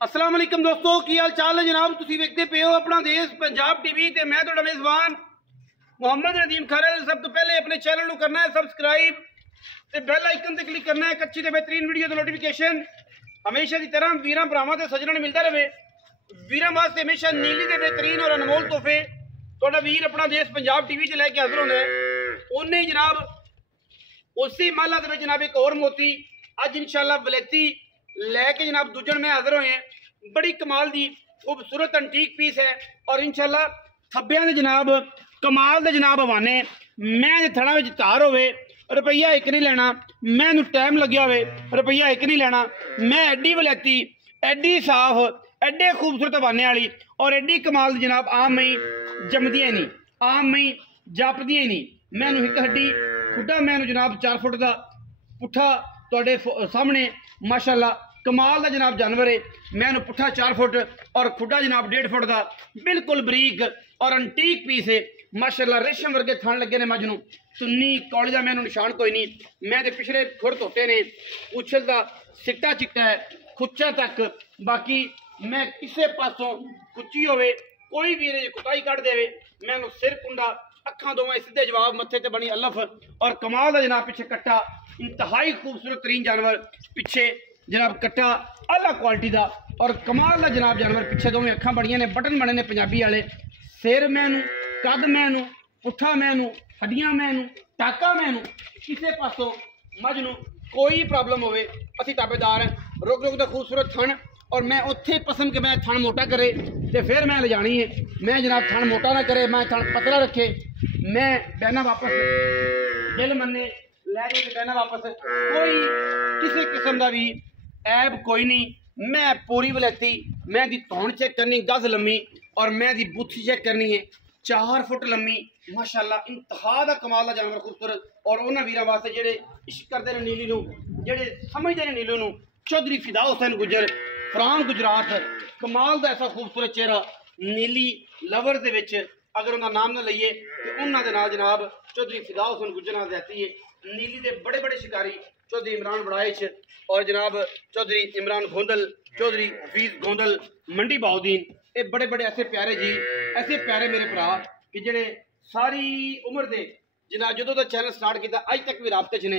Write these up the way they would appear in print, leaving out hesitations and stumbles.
अस्सलाम वालेकुम दोस्तों, की हाल चाल है जनाब। तुसीं वेखदे पे हो अपना देश पंजाब टीवी ते मैं तुहाडा मेज़बान मोहम्मद नदीम खरल। सब तो पहले अपने चैनल को करना है सबसक्राइब ते बेल आइकन ते क्लिक करना है। एक अच्छी ते बेहतरीन वीडियो दी नोटिफिकेशन हमेशा की तरह वीरां भरावां ते सज्जणां नूं मिलदा रहे। वीरां वास्ते हमेशा नीली ते बेहतरीन और अनमोल तोहफे तुहाडा वीर अपना देश पंजाब टीवी च लैके हाजिर होंदा है। उन्हें जनाब उसी माला दे विच जनाब एक और मोती अज इंशाअल्लाह वलैती लैके जनाब दूजन में हाजिर होए हैं। बड़ी कमाल दी खूबसूरत अंटीक पीस है और इंशाअल्लाह थब्बियां दे जनाब कमाल दे जनाब हवाने। मैं थड़ा विच धार होवे रुपया एक नहीं लेना, मैनू टाइम लग्या होवे रुपया एक नहीं लेना। मैं एडी वलैती एडी साफ एडे खूबसूरत हवाने वाली और एडी कमाल दी जनाब आम मई जमदियां नहीं, आम मई जापदियां ही नहीं। मैनू एक हड्डी खुड्डा मैनू जनाब 4 फुट का पुट्ठा तुहाडे सामने माशाअल्लाह कमाल का जनाब जानवर है। मैनू पुट्ठा 4 फुट और खुड्डा जनाब 1.5 फुट का बिल्कुल बरीक और अंटीक पीस है माशाअल्लाह। रेशम वर्गे थान लगे ने मज नूं, सुन्नी कॉलेजा मैनू निशान कोई नहीं। मैं तो पिछले खुर धोते ने, उछल का सिट्टा चिट्टा है खुच्चा तक। बाकी मैं किसी पासों कुची होवे कोई भी कुताई कट देवे मैनू सिर कुंडा अखा दोवें सीधे जवाब मत्थे ते बनी अलफ। और कमाल का जनाब पिछे कट्टा इंतहाई खूबसूरत तरीन जानवर पिछे जनाब कट्टा आला क्वालिटी का और कमाल का जनाब जानवर पिछे दोवें अखा बड़ियां ने, बटन बने ने पंजाबी वाले। सिर मैनू कद मैनू पुट्ठा मैनू हड्डियां मैनू टाका मैनू किसी पासों मज नूं कोई प्रॉब्लम होवे असी ताबेदार हैं। रुक रुक दा खूबसूरत थन और मैं उत्थे पसंद के मैं थन मोटा करे तो फिर मैं ले जानी है। मैं जनाब थन मोटा ना करे, मैं थन पतला रखे, मैं बहना वापस दिल मन्ने लैके बहना वापस। कोई किसी किस्म का भी ऐब कोई नहीं। मैं पूरी वलैती मैं दी तौण चेक करनी गज लम्मी और मैं दी बुत्थी चेक करनी है 4 फुट लम्मी माशाअल्लाह। इंतहा दा कमाल दा जानवर खूबसूरत और उन्हां वीरां वास्ते जेड़े इश्क करदे ने नीली नूं, जेड़े समझदे ने नीलू नूं। चौधरी फिदा हुसैन गुजर फराम गुजरात कमाल दा ऐसा खूबसूरत चेहरा नीली लवर दे विच अगर उनका नाम ना लईए तो उन्होंने नाल जनाब चौधरी फिदा हुसैन गुजर नाल रहती है। नीली दे बड़े बड़े शिकारी चौधरी इमरान बड़ाइच और जनाब चौधरी इमरान गोंदल, चौधरी हफीज गोंदल, मंडी बाउद्दीन, ये बड़े बड़े ऐसे प्यारे जी ऐसे प्यारे मेरे भरा कि जेड़े सारी उम्र दे जनाब जो चैनल स्टार्ट किया अज तक भी राबते च ने।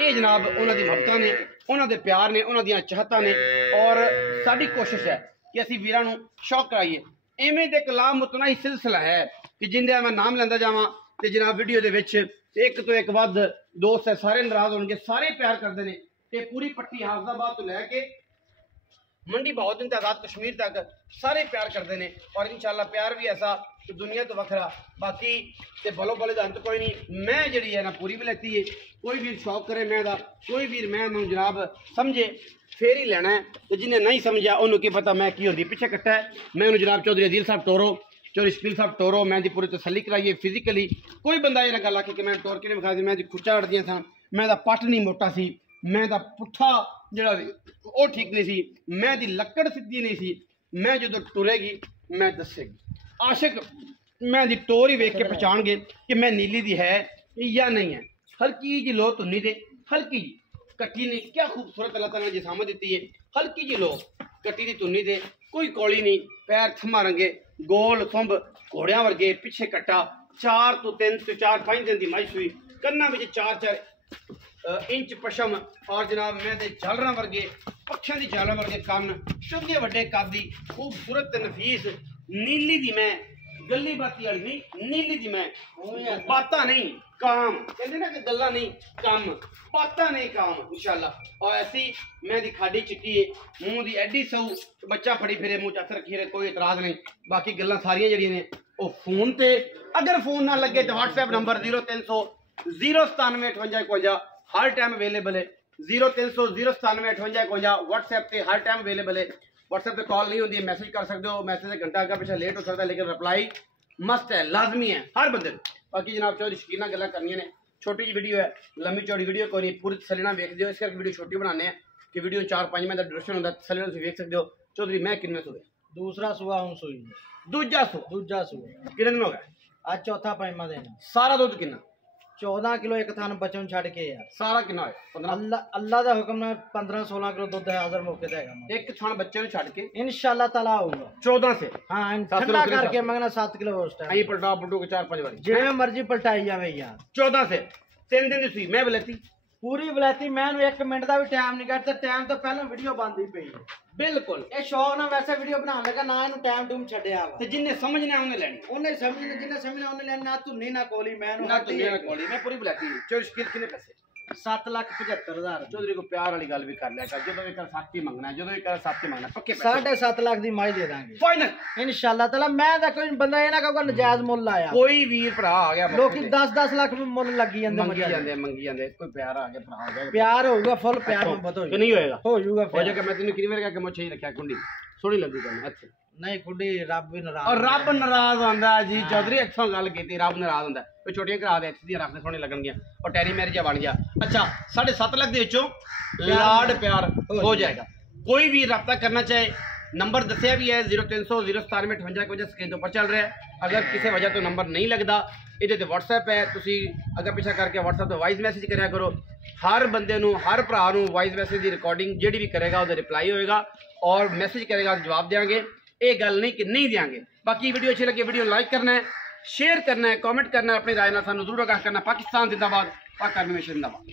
ये जनाब उन्होंने मुहब्बतां ने, उन्होंने प्यार ने, उन्होंने चाहतां ने और साडी कोशिश है कि असी वीरां नूं शौक कराइए। इवें दे एक लामुतनाही सिलसिला है कि जिंदे मैं नाम लैंदा जावां ते जनाब वीडियो दे विच एक तो एक वध दोस्त है, सारे नाराज होणगे, सारे प्यार करते हैं ते पूरी पट्टी हाफजाबाद तो लैके मंडी बहाउद्दीन ते आज़ाद कश्मीर तक सारे प्यार करते हैं। और इंशाअल्लाह प्यार भी ऐसा कि दुनिया तो वखरा बाकी ते बलो बले का अंत कोई नहीं। मैं जी है ना पूरी भी लेती है। कोई वीर शौक करे मैं दा, कोई वीर मैं जनाब समझे फिर ही लेना है तो जिन्हें नहीं समझा उन्होंने की पता मैं की होती पिछे कट्टा है। मैं उन्होंने जनाब चौधरी अदील साहब टोरो, चौधरी शकील साहब टोरो मैं पूरी तसली कराइए फिजिकली। कोई बंदा ये गल आखे कि मैं टोर के विखा दी मैं खुच्चा अड़दियाँ था, मैं पट नहीं मोटा सी, मैं पुट्ठा जरा वो ठीक नहीं सी, मैं दी लक्कड़ सीधी नहीं सी। मैं जो टुरेगी मैं दसेगी आशिक मैं दी टोर ही वेख के पहचान गए कि मैं नीली दी है या नहीं है। हल्की जी लो तुन्नी दे, हल्की जी कट्टी ने क्या खूबसूरत अल्लाह ताला ने जिसामत दी है। हल्की जी लो कट्टी दी तुन्नी दे, कोई कौली नहीं, पैर थम्मा रंगे गोल सुंब घोड़िया वर्गे पिछे कट्टा 4 तो 3 तो 4 5 दिन की मज हुई कन्ना में 4 इंच पशम और जनाब मैं झालर वर्गे पक्षियों की झालर वर्गे कन चुगे व्डे कद दी खूबसूरत नफीस नीली दी मैं गली बाती वाली नहीं, नीली दी मैं बाता नहीं काम कहते ना कि गल्ला नहीं काम बाता नहीं काम इंशाअल्लाह। और ऐसी मैं दी खाडी चिट्टी है मुंह दी एडी सऊ बच्चा फड़ी फिरे मुंह चथ रखी रहे कोई इतराज नहीं। बाकी गल्लां सारियां जड़ियां ने वो फोन ते अगर फोन ना लगे तो व्हाट्सएप नंबर 0300 097 58 51 हर टाइम अवेलेबल है। 0300 097 58 51 व्हाट्सएप पे हर टाइम अवेलेबल है। व्हाट्सएप पे कॉल नहीं होती, मैसेज कर सकते हो, मैसेज एक घंटा का पीछे लेट हो सकता है लेकिन रिप्लाई मस्त है, लाजमी है हर बंदे। बाकी जनाब चौधरी शकील गल्लां करनियां ने, छोटी जी वीडियो है, लंबी चौड़ी वीडियो कोई नहीं, पूरी तसल्ली नाल वेख दिओ। इस करके वीडियो छोटी बनाने हैं कि वीडियो 4-5 मिनट का ड्यूरेशन होंदा, तसल्ली नाल वेख सकते हो। चौधरी मैं किन्ने सूए? दूसरा सुआ हूं सुई दूजा सूआ दूजा सुआ कितने दिन हो गए? आज चौथा पंजवा दिन सारा दुध कितना? 14 किलो एक थान बचन छड़ के यार ਸਾਰਾ ਕਿੰਨਾ ਹੋਇਆ 15 अल्लाह दा हुक्म ना 15-16 किलो दूध हाजिर मौके ते हैगा ਇੱਕ ਥਣ ਬੱਚੇ ਨੂੰ ਛੱਡ ਕੇ इंशाल्लाह ताला होगा 14 से हां सात ठंडा किलो करके मंगना 7 किलो उस टाइम आई पलटा पलटू के 4-5 बार जिवें मर्जी पलटाई जावे यार 14 से 3 दिन ਦੀ ਸੂਈ ਮੈਂ ਬਲੇਤੀ पूरी बलैती मैंने 1 मिनट का भी टाइम नहीं करता टाइम तो पहले वीडियो बंद ही पई ਬਿਲਕੁਲ ये शौक ना वैसे वीडियो बनाने लगा ना इनु टाइम टूम छड्या वा ਤੇ ਜਿੰਨੇ ਸਮਝਣਾ ਉਹਨੇ ਲੈਣੀ ਉਹਨੇ ਸਮਝਣਾ ਜਿੰਨੇ ਸਮਝਣਾ ਉਹਨੇ ਲੈਣਾ ਨਾ ਧੁੰਨੀ ਨਾ ਕੋਲੀ ਮੈਂ ਨਾ ਤੁਮੇ ਕੋਲੀ ਮੈਂ ਪੂਰੀ ਬਲੇਤੀ ਚੋ ਸ਼ਕਿਲ ਕਿੰਨੇ ਪੈਸੇ 7,75,000 ਚੌਧਰੀ ਕੋ ਪਿਆਰ ਵਾਲੀ ਗੱਲ ਵੀ ਕਰ ਲਿਆ ਕਰ ਜਦੋਂ ਵੀ ਕਰ ਸੱਚ ਹੀ ਮੰਗਣਾ ਜਦੋਂ ਵੀ ਕਰ ਸੱਚ ਹੀ ਮੰਗਣਾ ਪੱਕੇ ਪੈਸੇ 7.5 ਲੱਖ ਦੀ ਮਾਈ ਦੇ ਦਾਂਗੇ ਫਾਈਨਲ इंशाल्लाह ताला मैं ਤਾਂ ਕੋਈ ਬੰਦਾ ਇਹ ਨਾ ਕਹੂਗਾ ਨਜਾਇਜ਼ ਮੁੱਲ ਆਇਆ ਕੋਈ ਵੀਰ ਭਰਾ ਆ ਗਿਆ ਲੋਕੀ 10-10 ਲੱਖ ਵੀ ਮੁੱਲ ਲੱਗੀ ਜਾਂਦੇ ਮੰਗੀ ਜਾਂਦੇ ਕੋਈ ਪਿਆਰ ਆ ਗਿਆ ਭਰਾ ਆ ਗਿਆ ਪਿਆਰ ਹੋਊਗਾ ਫੁੱਲ ਪਿਆਰ ਮੁਹੱਬਤ ਕਿ ਨਹੀਂ ਹੋਏਗਾ ਹੋ ਜਾਊਗਾ ਹੋ ਜਾਏਗਾ ਮੈਂ ਤੈਨੂੰ ਕਿੰਨੀ ਵਾਰ ਕਿਹਾ ਕਿ ਮੁੱਛੇ ਹੀ ਰੱਖਿਆ ਕੁੰਡੀ ਸੋਹਣੀ ਲੱਗੂ ਤੈਨੂੰ ਅੱਛਾ ਨਹੀਂ ਕੁੜੀ ਰੱਬ ਵੀ ਨਾਰਾਜ਼ ਔਰ ਰੱਬ ਨਾਰਾਜ਼ ਹੁੰਦਾ ਜੀ ਚੌਧਰੀ ਇੱਥੋਂ ਗੱਲ ਕੀਤੀ ਰੱਬ ਨਾਰਾਜ਼ ਹੁੰਦਾ ਕੋਈ ਛੋਟੀਆਂ ਕਰਾ ਦੇ ਇੱਥੇ ਦੀਆਂ ਰੱਖਦੇ ਸੋਹਣੇ ਲੱਗਣਗੀਆਂ ਔਰ ਟੈਰੀ ਮੈਰਿਜ ਬਣ ਗਿਆ ਅੱਛਾ 7.5 ਲੱਖ ਦੇ ਵਿੱਚੋਂ ਲਾਡ ਪਿਆਰ ਹੋ ਜਾਏਗਾ ਕੋਈ ਵੀ ਰਾਬਤਾ ਕਰਨਾ ਚਾਹੇ ਨੰਬਰ ਦੱਸਿਆ ਵੀ ਹੈ 0300 097 58 ਵਜੇ ਸਕਰੀਨ ਤੋਂ ਉੱਪਰ ਚੱਲ ਰਿਹਾ ਹੈ ਅਗਰ ਕਿਸੇ ਵਜ੍ਹਾ ਤੋਂ ਨੰਬਰ ਨਹੀਂ ਲੱਗਦਾ ਇਹਦੇ ਤੇ WhatsApp ਹੈ ਤੁਸੀਂ ਅਗਰ ਪਿੱਛਾ ਕਰਕੇ WhatsApp ਤੇ ਵਾਇਸ ਮੈਸੇਜ ਕਰਿਆ ਕਰੋ ਹਰ ਬੰਦੇ ਨੂੰ ਹਰ ਭਰਾ ਨੂੰ ਵਾਇਸ ਮੈਸੇਜ ਦੀ ਰਿਕਾਰਡਿੰਗ ਜਿਹੜੀ ਵੀ ਕਰੇਗਾ ਉਹਦਾ ਰਿਪਲਾਈ ਹੋਏਗਾ ਔਰ ਮੈਸੇਜ ਕਰੇਗਾ ਜਵਾਬ ਦੇਵਾਂਗੇ ਇਹ ਗੱਲ ਨਹੀਂ ਕਿ ਨਹੀਂ ਦੇਵਾਂਗੇ ਬਾਕੀ ਵੀਡੀਓ ਅੱਛੀ ਲੱਗੇ ਵੀਡੀਓ ਲਾਈਕ ਕਰਨਾ ਹੈ शेयर करना है कमेंट करना है अपनी राय ना सानू जरूर आगाह करना पाकिस्तान जिंदाबाद पाक आर्मी में जिंदाबाद।